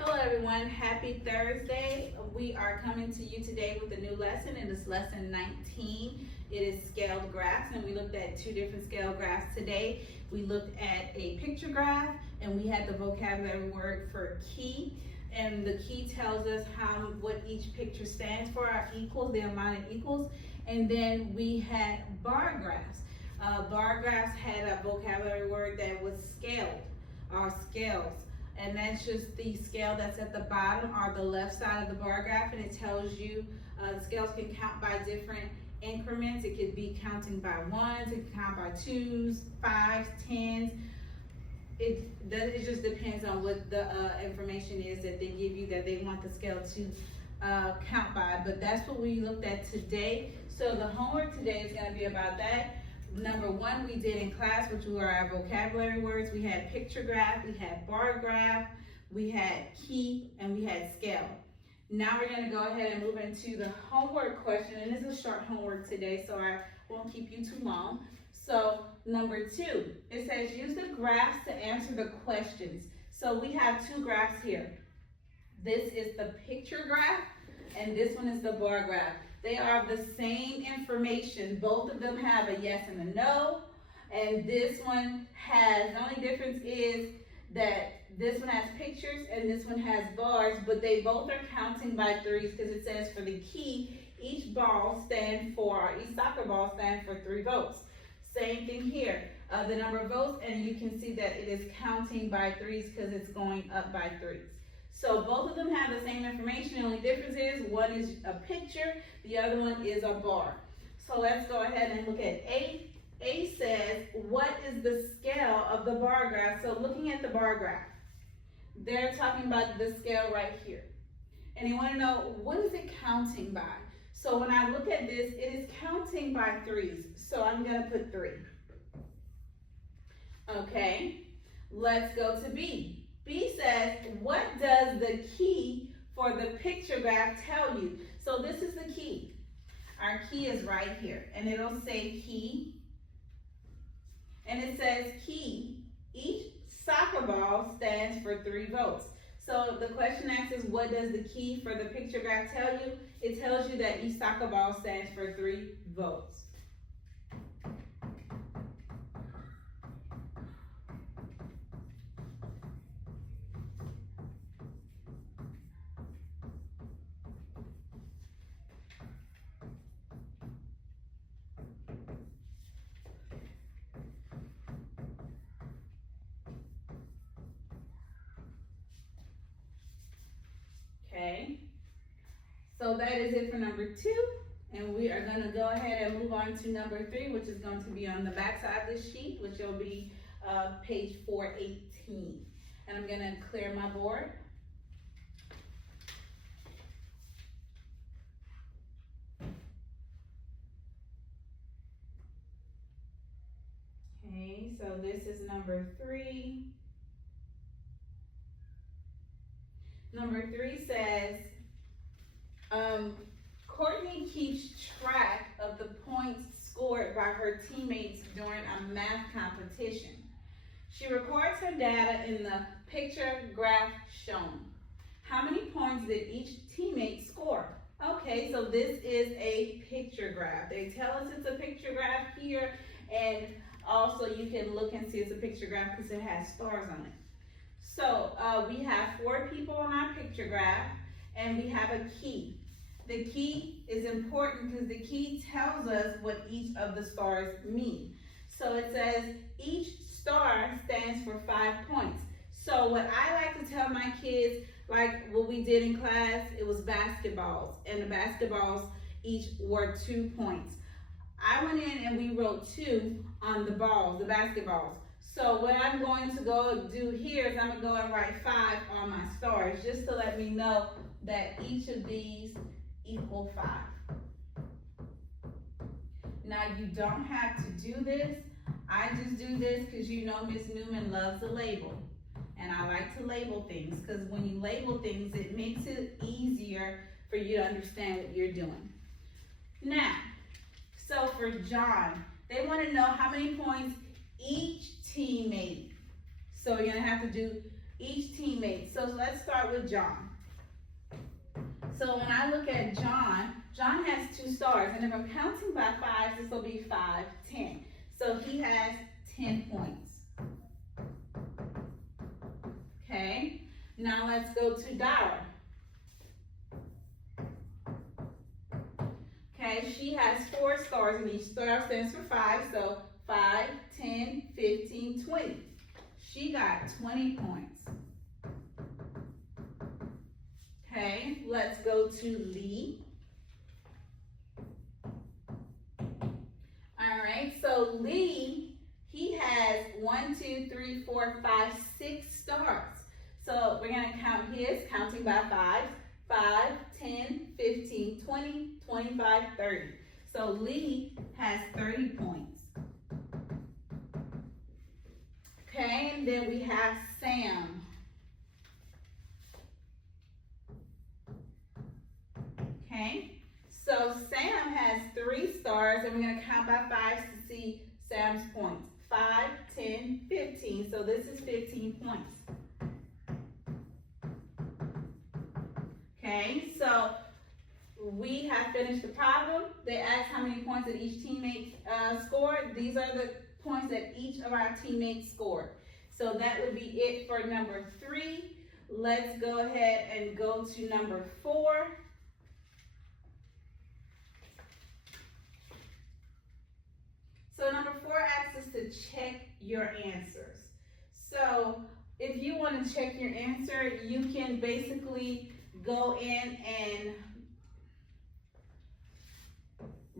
Hello everyone, happy Thursday. We are coming to you today with a new lesson, and it's lesson 19. It is scaled graphs, and we looked at two different scale graphs today. We looked at a picture graph, and we had the vocabulary word for key. And the key tells us what each picture stands for, our equals, the amount of equals. And then we had bar graphs. Bar graphs had a vocabulary word that was scaled, or scales. And that's just the scale that's at the bottom or the left side of the bar graph, and it tells you the scales can count by different increments. It could be counting by ones, it can count by twos, fives, tens. It just depends on what the information is that they give you that they want the scale to count by. But that's what we looked at today. So the homework today is going to be about that. Number one, we did in class, which were our vocabulary words. We had picture graph, we had bar graph, we had key, and we had scale. Now we're going to go ahead and move into the homework question, and this is short homework today, so I won't keep you too long. So number two, it says use the graphs to answer the questions. So we have two graphs here. This is the picture graph, and this one is the bar graph. They are the same information. Both of them have a yes and a no. And this one has, the only difference is that this one has pictures and this one has bars, but they both are counting by threes because it says for the key, each ball stands for, or each soccer ball stands for 3 votes. Same thing here, the number of votes, and you can see that it is counting by threes because it's going up by threes. So both of them have the same information. The only difference is one is a picture, the other one is a bar. So let's go ahead and look at A. A says, what is the scale of the bar graph? So looking at the bar graph, they're talking about the scale right here. And they want to know, what is it counting by? So when I look at this, it is counting by threes. So I'm going to put 3. Okay, let's go to B. B says, what does the key for the picture graph tell you? So this is the key. Our key is right here, and it'll say key. And it says key, each soccer ball stands for 3 votes. So the question asks is, what does the key for the picture graph tell you? It tells you that each soccer ball stands for 3 votes. Okay, so that is it for number 2, and we are going to go ahead and move on to number 3, which is going to be on the back side of this sheet, which will be page 418. And I'm going to clear my board. Okay, so this is number 3. Number 3 says, Courtney keeps track of the points scored by her teammates during a math competition. She records her data in the picture graph shown. How many points did each teammate score? Okay, so this is a picture graph. They tell us it's a picture graph here, and also you can look and see it's a picture graph because it has stars on it. So we have 4 people on our picture graph, and we have a key. The key is important because the key tells us what each of the stars mean. So it says each star stands for 5 points. So what I like to tell my kids, like what we did in class, it was basketballs, and the basketballs each were 2 points. I went in and we wrote 2 on the balls, the basketballs. So what I'm going to go do here is I'm going to go and write 5 on my stars, just to let me know that each of these equal 5. Now you don't have to do this. I just do this because you know Miss Newman loves to label. And I like to label things because when you label things, it makes it easier for you to understand what you're doing. Now, so for John, they want to know how many points each teammate. So you're going to have to do each teammate. So let's start with John. So when I look at John, John has 2 stars, and if I'm counting by 5, this will be 5, 10. So he has 10 points. Okay, now let's go to Dara. Okay, she has 4 stars, and each star stands for 5, so 5, 10, 15, 20. She got 20 points. Okay, let's go to Lee. All right, so Lee, he has 1, 2, 3, 4, 5, 6 stars. So we're gonna count his, counting by 5, 5, 10, 15, 20, 25, 30. So Lee has 30 points. Okay, and then we have Sam. Okay, so Sam has 3 stars, and we're going to count by 5s to see Sam's points. 5, 10, 15, so this is 15 points. Okay, so we have finished the problem. They asked how many points that each teammate scored. These are the points that each of our teammates scored. So that would be it for number 3. Let's go ahead and go to number 4. So number 4 asks us to check your answers. So if you want to check your answer, you can basically go in and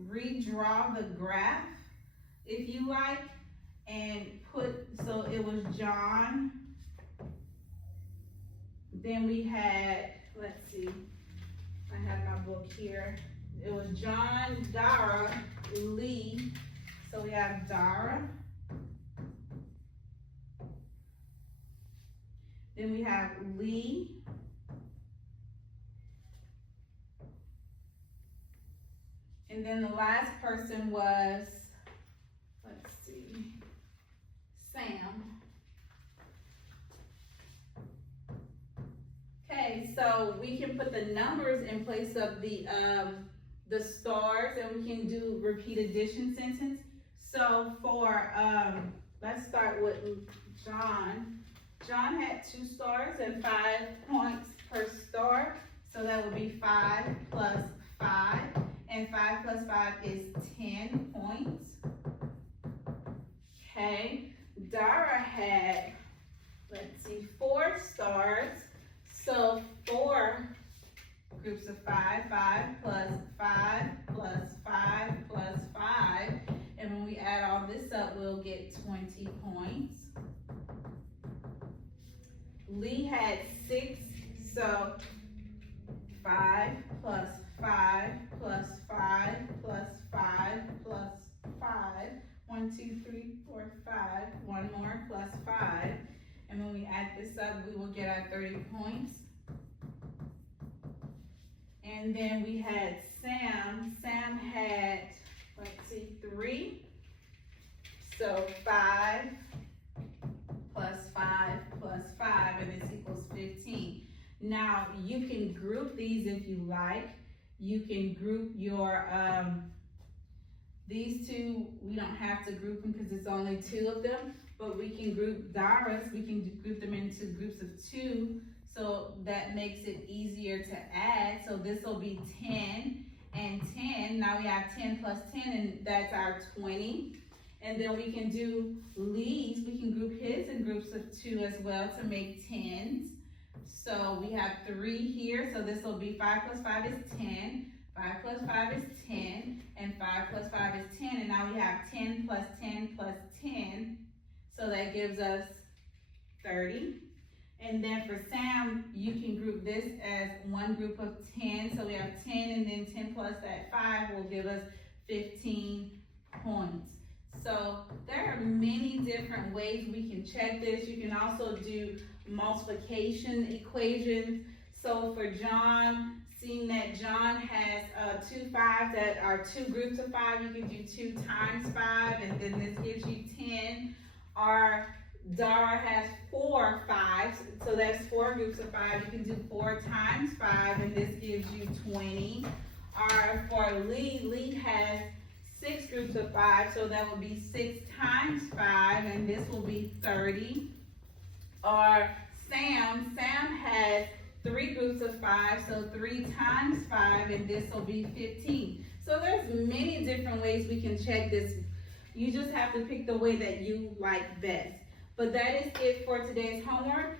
redraw the graph if you like, and put, so it was John, then we had, let's see, I have my book here, it was John, Dara, Lee, so we have Dara, then we have Lee, and then the last person was, let's see, Sam. Okay, so we can put the numbers in place of the stars, and we can do repeat addition sentence. So for, let's start with John. John had 2 stars and 5 points per star. So that would be 5 plus 5. And 5 plus 5 is 10 points. Okay. Dara had, let's see, 4 stars. So 4 groups of 5, 5 plus 5 plus 5 plus 5. And when we add all this up, we'll get 20 points. Lee had 6, so 5 plus 5 plus 5 plus 5 plus 5. 1, 2, 3, 4, 5. One more plus 5. And when we add this up, we will get our 30 points. And then we had Sam. Sam had, let's see, 3. So 5 plus 5 plus 5, and this equals 15. Now, you can group these if you like. You can group your, these two, we don't have to group them because it's only 2 of them, but we can group Dara's, we can group them into groups of 2, so that makes it easier to add. So this will be 10 and 10. Now we have 10 plus 10, and that's our 20. And then we can do Lee's, we can group his in groups of 2 as well to make 10s. So we have 3 here, so this will be 5 plus 5 is 10, 5 plus 5 is 10, and 5 plus 5 is 10, and now we have 10 plus 10 plus 10, so that gives us 30. And then for Sam, you can group this as one group of 10, so we have 10, and then 10 plus that 5 will give us 15 points. So there are many different ways we can check this. You can also do multiplication equations. So for John, seeing that John has 2 5s that are 2 groups of 5, you can do 2 times 5, and then this gives you 10. Or Dara has 4 5s, so that's 4 groups of 5. You can do 4 times 5, and this gives you 20. For Lee has 6 groups of 5, so that would be 6 times 5, and this will be 30. Sam has 3 groups of 5, so 3 times 5, and this will be 15. So there's many different ways we can check this. You just have to pick the way that you like best. But that is it for today's homework.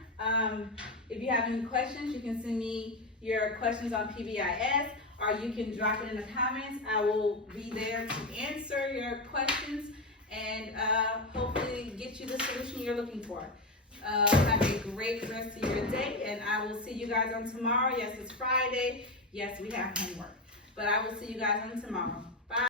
If you have any questions, you can send me your questions on PBIS, or you can drop it in the comments. I will be there to answer your questions and hopefully get you the solution you're looking for. Have a great rest of your day, and I will see you guys on tomorrow. Yes, it's Friday. Yes, we have homework, but I will see you guys on tomorrow.